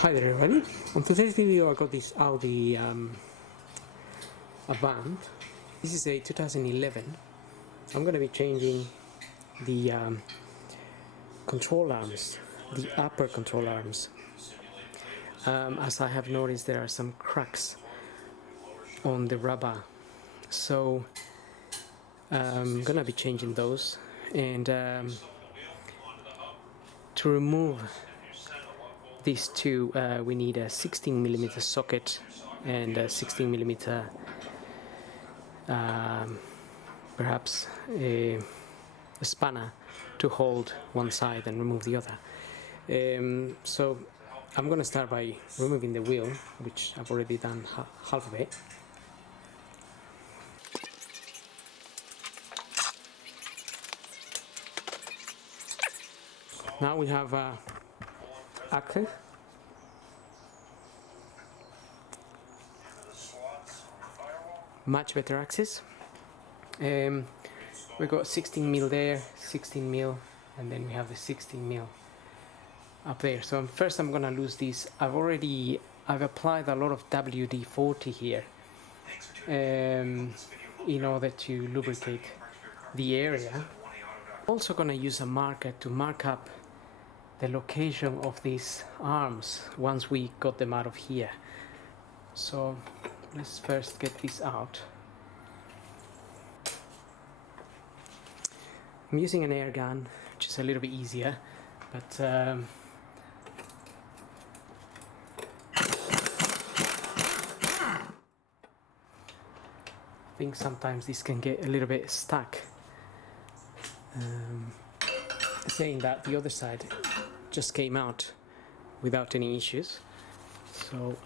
Hi there everybody. On today's video I got this Audi Avant. This is a 2011. I'm going to be changing the control arms, the upper control arms. As I have noticed, there are some cracks on the rubber, so I'm going to be changing those, and to remove these two we need a 16mm socket and a 16mm perhaps a spanner to hold one side and remove the other. So I'm going to start by removing the wheel, which I've already done half of it. Now we have axle, much better axis. We got 16mm there, 16mm, and then we have the 16mm up there. So first I'm gonna lose these. I've applied a lot of WD-40 here in order to lubricate the area. Also gonna use a marker to mark up the location of these arms once we got them out of here. So let's first get this out. I'm using an air gun, which is a little bit easier, but I think sometimes this can get a little bit stuck. Saying that, the other side just came out without any issues, so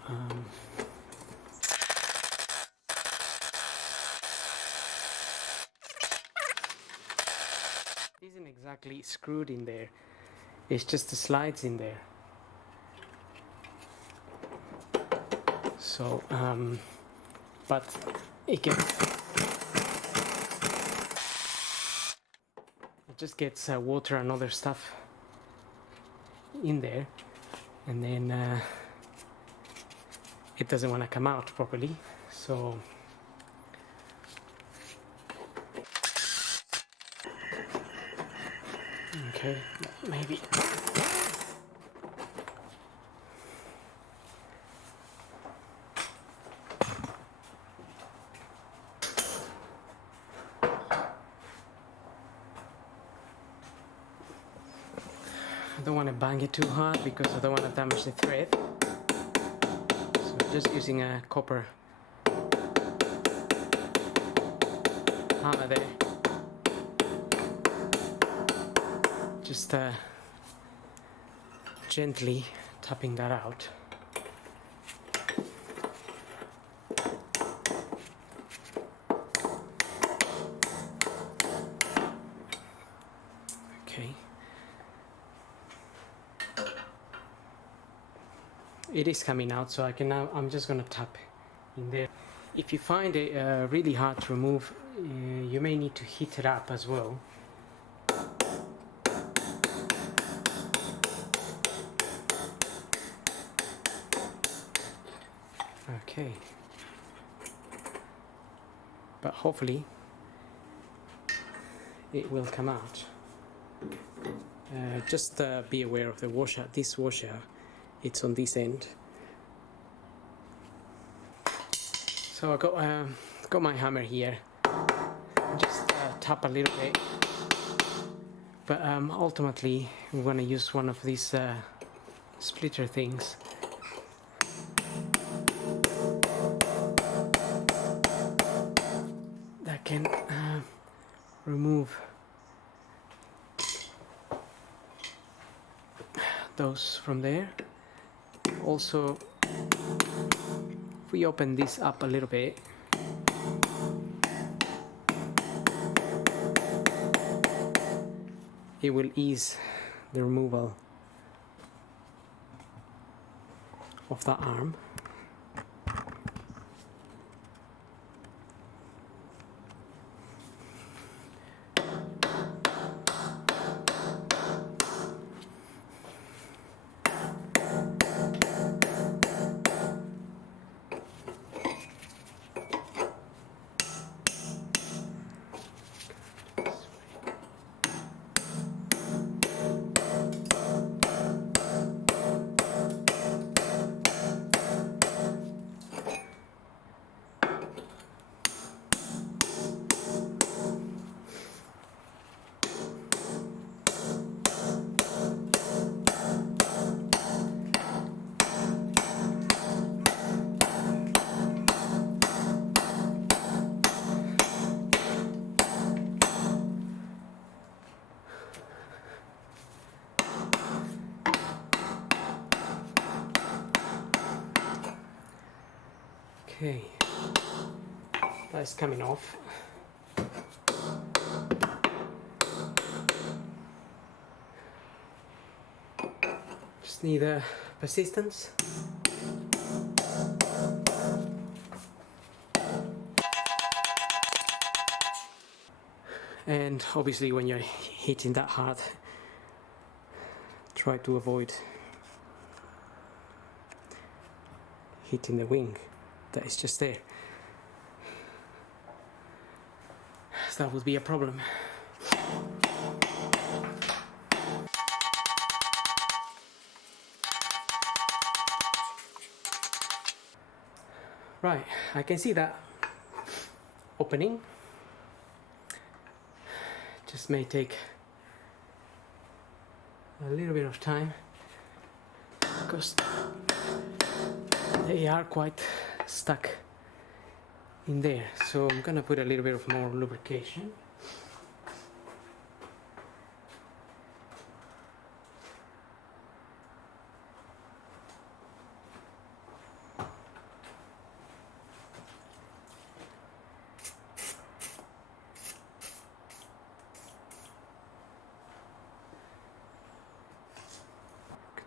it isn't exactly screwed in there, it's just the slides in there. So but it just gets water and other stuff in there, and then it doesn't want to come out properly. So okay, maybe I don't want to bang it too hard because I don't want to damage the thread. So I'm just using a copper hammer there. Just gently tapping that out. Okay. It is coming out, so I'm just gonna tap in there. If you find it really hard to remove, you may need to heat it up as well. Okay, but hopefully it will come out. Just be aware of the washer. This washer, it's on this end. So I got my hammer here. Just tap a little bit, but ultimately we're going to use one of these splitter things. That can remove those from there. Also, if we open this up a little bit, it will ease the removal of the arm. that's coming off. Just need a persistence. And obviously when you're hitting that hard, try to avoid hitting the wing that is just there. So that would be a problem. Right, I can see that opening. Just may take a little bit of time because they are quite stuck in there, so I'm gonna put a little bit of more lubrication.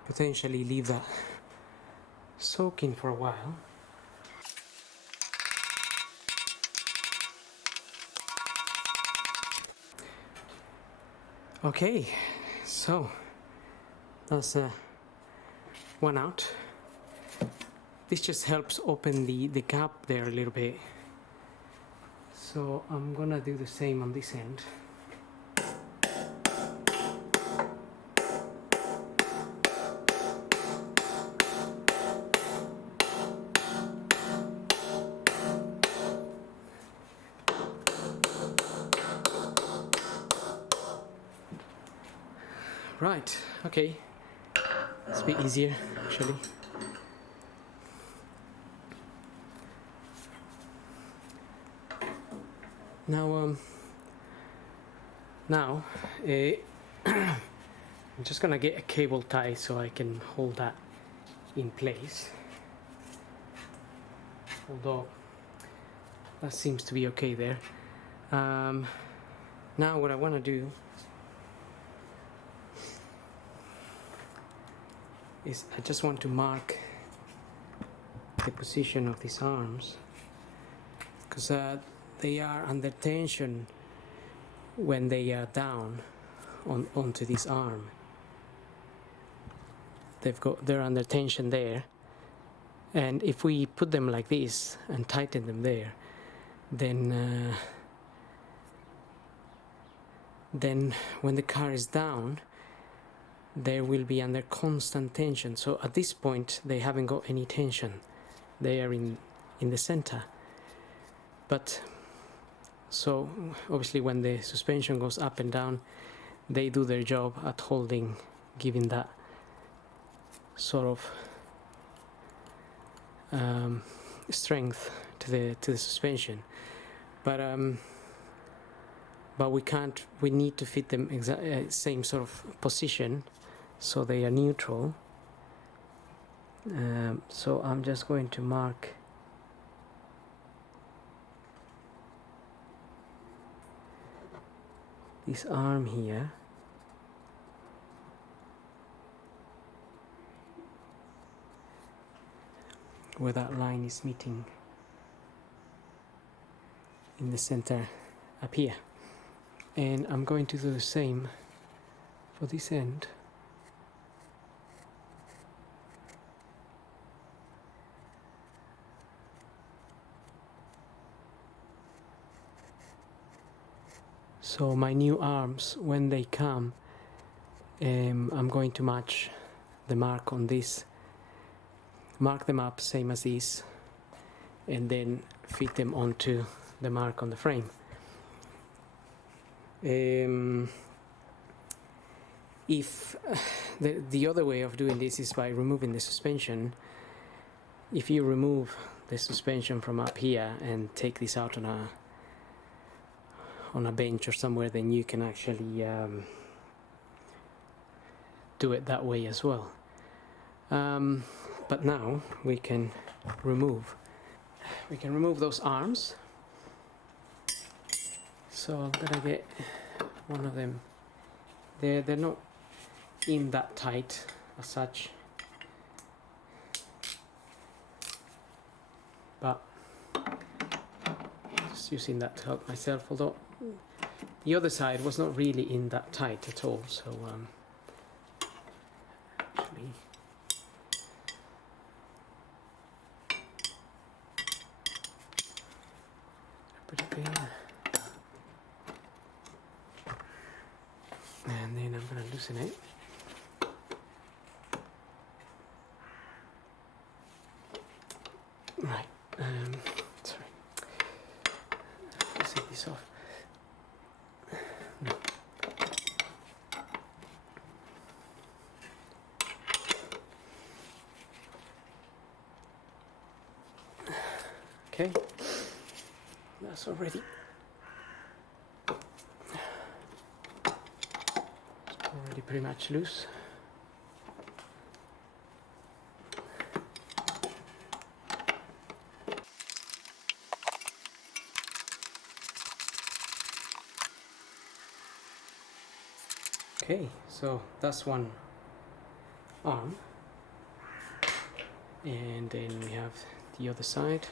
Potentially leave that soaking for a while. Okay, so that's one out. This just helps open the gap there a little bit. So I'm gonna do the same on this end. Right, okay, it's a bit easier actually. Now, I'm just gonna get a cable tie so I can hold that in place. Although that seems to be okay there. Now what I want to do is I just want to mark the position of these arms, because they are under tension when they are down onto this arm. They're under tension there, and if we put them like this and tighten them there, then when the car is down, they will be under constant tension. So at this point they haven't got any tension, they are in the center. But so obviously when the suspension goes up and down, they do their job at holding, giving that sort of strength to the suspension. But we need to fit them same sort of position so they are neutral. So I'm just going to mark this arm here. Where that line is meeting in the center up here. And I'm going to do the same for this end. So my new arms, when they come, I'm going to match the mark on this, mark them up same as these, and then fit them onto the mark on the frame. If the other way of doing this is by removing the suspension. If you remove the suspension from up here and take this out on a bench or somewhere, then you can actually do it that way as well. But now we can remove those arms. So I'm gonna get one of them. They're not in that tight as such, but just using that to help myself, although the other side was not really in that tight at all, so actually put it there, and then I'm going to loosen it. Right, sorry, let's take this off. No. Okay, that's already pretty much loose. Okay, so that's one arm, and then we have the other side.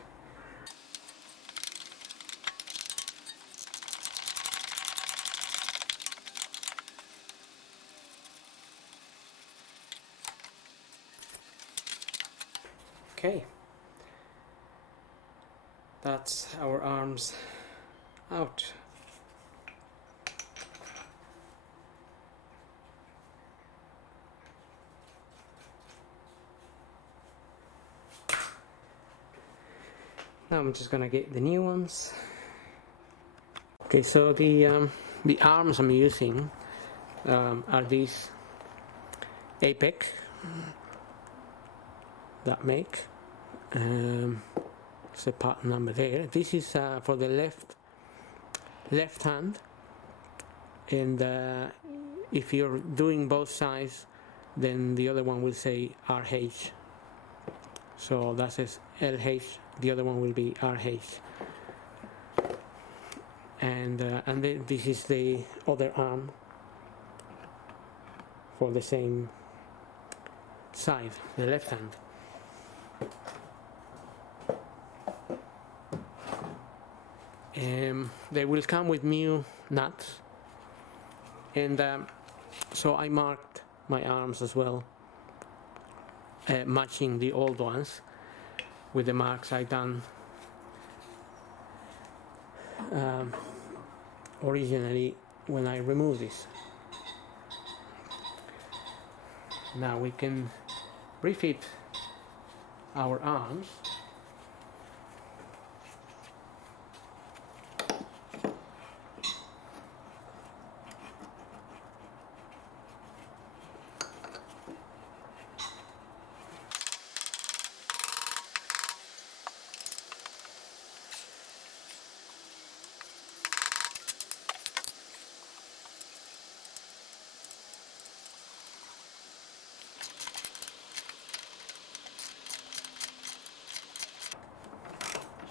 Okay, that's our arms out. Now I'm just gonna get the new ones. Okay, so the arms I'm using are these Apex that make. It's a part number there. This is for the left hand, and if you're doing both sides, then the other one will say RH. So that says LH. The other one will be RH. And then this is the other arm for the same side, the left hand. They will come with new nuts, and so I marked my arms as well, matching the old ones with the marks I done originally when I removed this. Now we can refit our arms.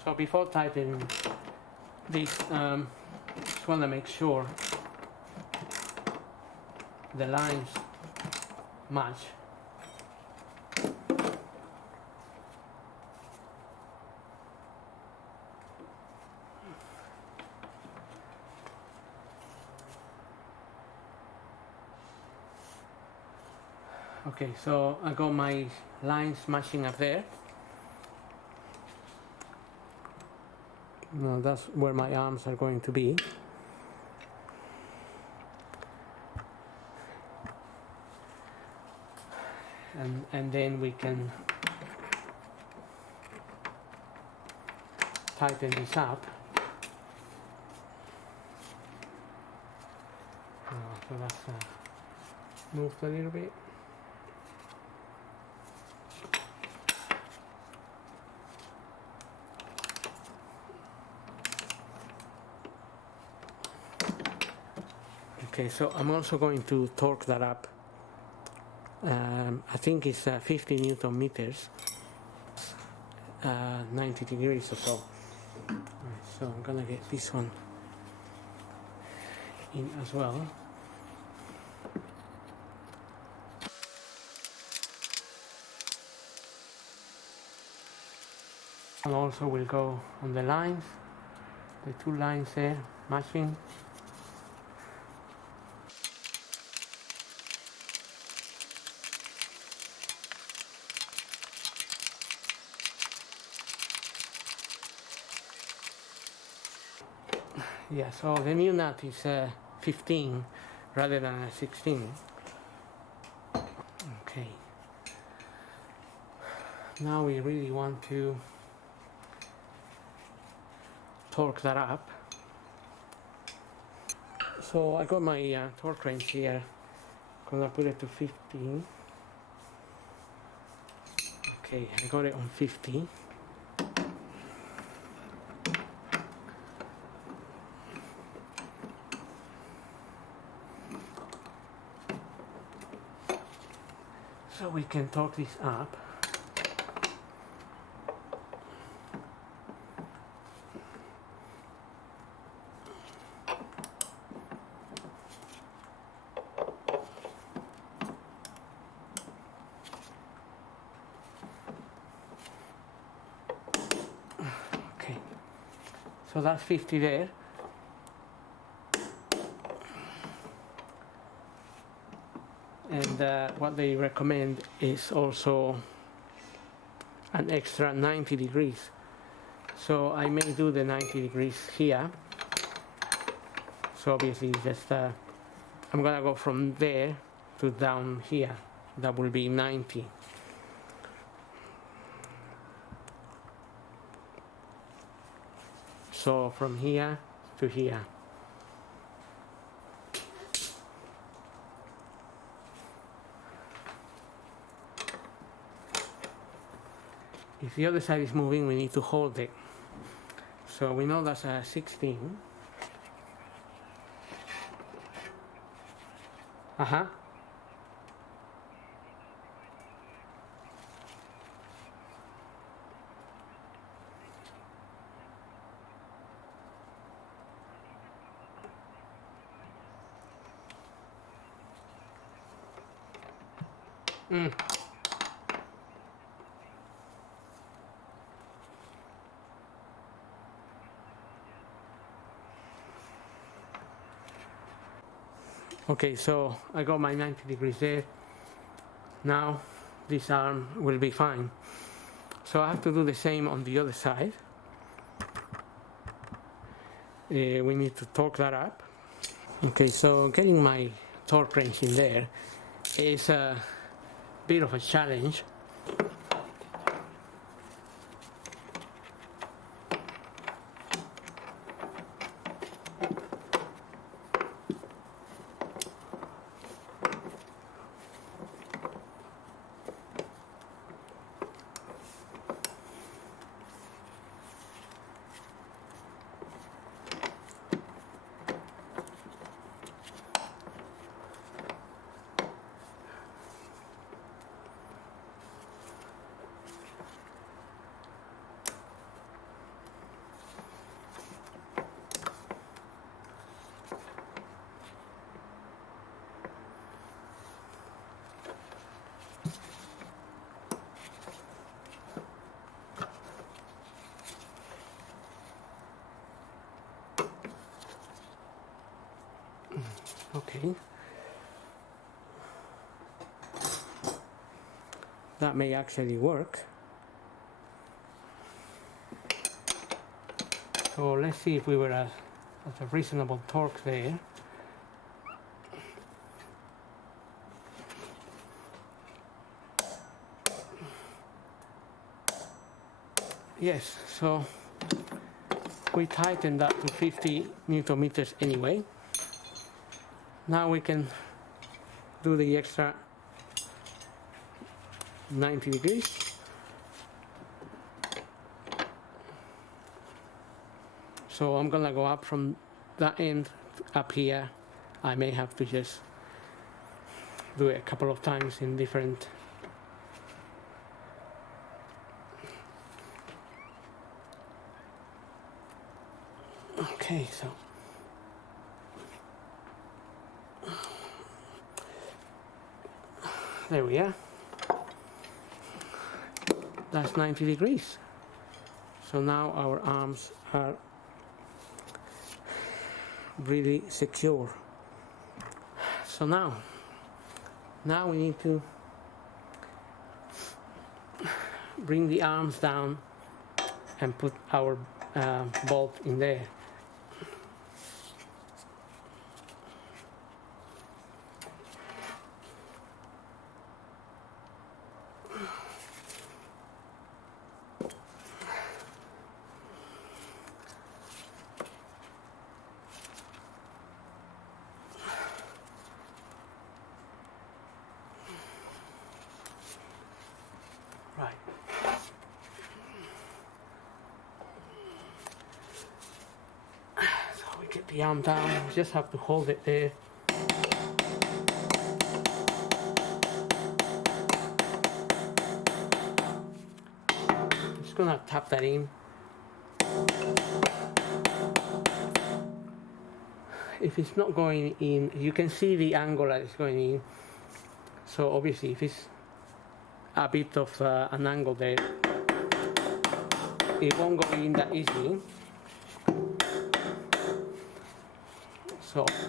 So before tightening this, just want to make sure the lines match. Okay, so I got my lines matching up there. Now that's where my arms are going to be. And then we can tighten this up. So that's moved a little bit. Okay, so I'm also going to torque that up. I think it's 50 Newton meters, 90 degrees or so. So I'm gonna get this one in as well. And also we'll go on the lines, the two lines there matching. Yeah, so the new nut is 15 rather than a 16. Okay. Now we really want to torque that up. So I got my torque wrench here. Gonna put it to 15. Okay, I got it on 50. So we can torque this up. Okay, so that's 50 there. And what they recommend is also an extra 90 degrees. So I may do the 90 degrees here. So obviously just I'm gonna go from there to down here. That will be 90. So from here to here. If the other side is moving, we need to hold it. So we know that's a 16. Uh-huh. Okay, so I got my 90 degrees there. Now this arm will be fine. So I have to do the same on the other side. We need to torque that up. Okay, so getting my torque wrench in there is a bit of a challenge. Okay. That may actually work. So let's see if we were at a reasonable torque there. Yes, so we tightened that to 50 Newton meters anyway. Now we can do the extra 90 degrees. So I'm gonna go up from that end up here. I may have to just do it a couple of times in different okay, so there we are. That's 90 degrees. So now our arms are really secure. So now we need to bring the arms down and put our bolt in there. Right. So we get the arm down, we just have to hold it there. Just gonna tap that in. If it's not going in, you can see the angle that it's going in. So obviously if it's a bit of an angle there, it won't go in that easily. So you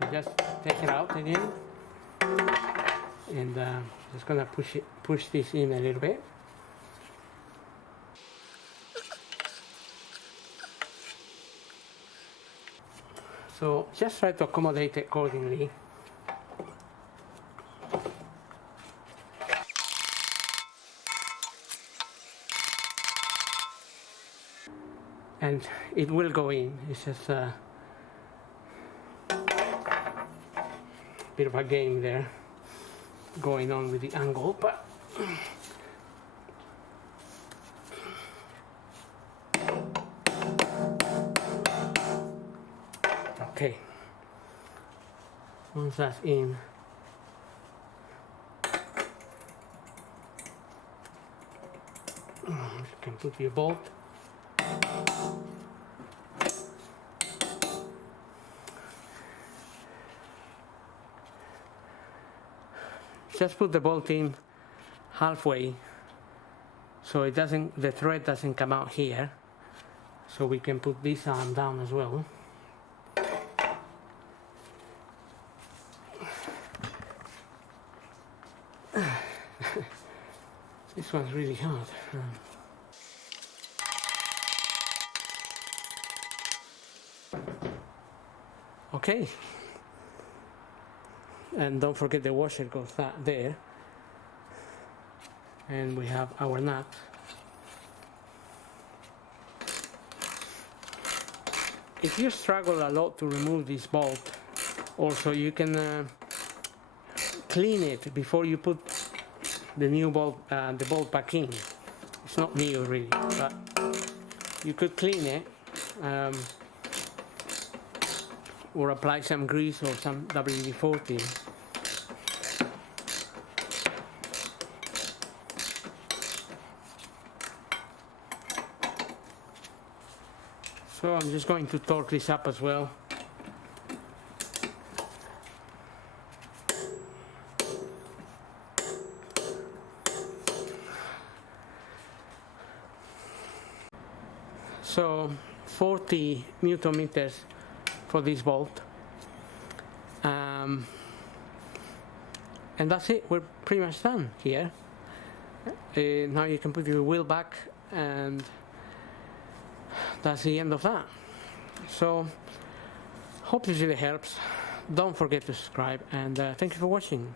can just take it out again, and just gonna push this in a little bit. So just try to accommodate it accordingly. And it will go in. It's just a bit of a game there going on with the angle, but okay. Once that's in, you can put your bolt. Just put the bolt in halfway, so it doesn't, the thread doesn't come out here, so we can put this arm down as well. This one's really hard. Okay, and don't forget the washer goes there, and we have our nut. If you struggle a lot to remove this bolt, also you can clean it before you put the new bolt, the bolt back in. It's not new really, but you could clean it. Or apply some grease or some WD-40. So I'm just going to torque this up as well. So 40 Newton meters for this bolt, and that's it. We're pretty much done here. Now you can put your wheel back, and that's the end of that. So hope this really helps. Don't forget to subscribe, and thank you for watching.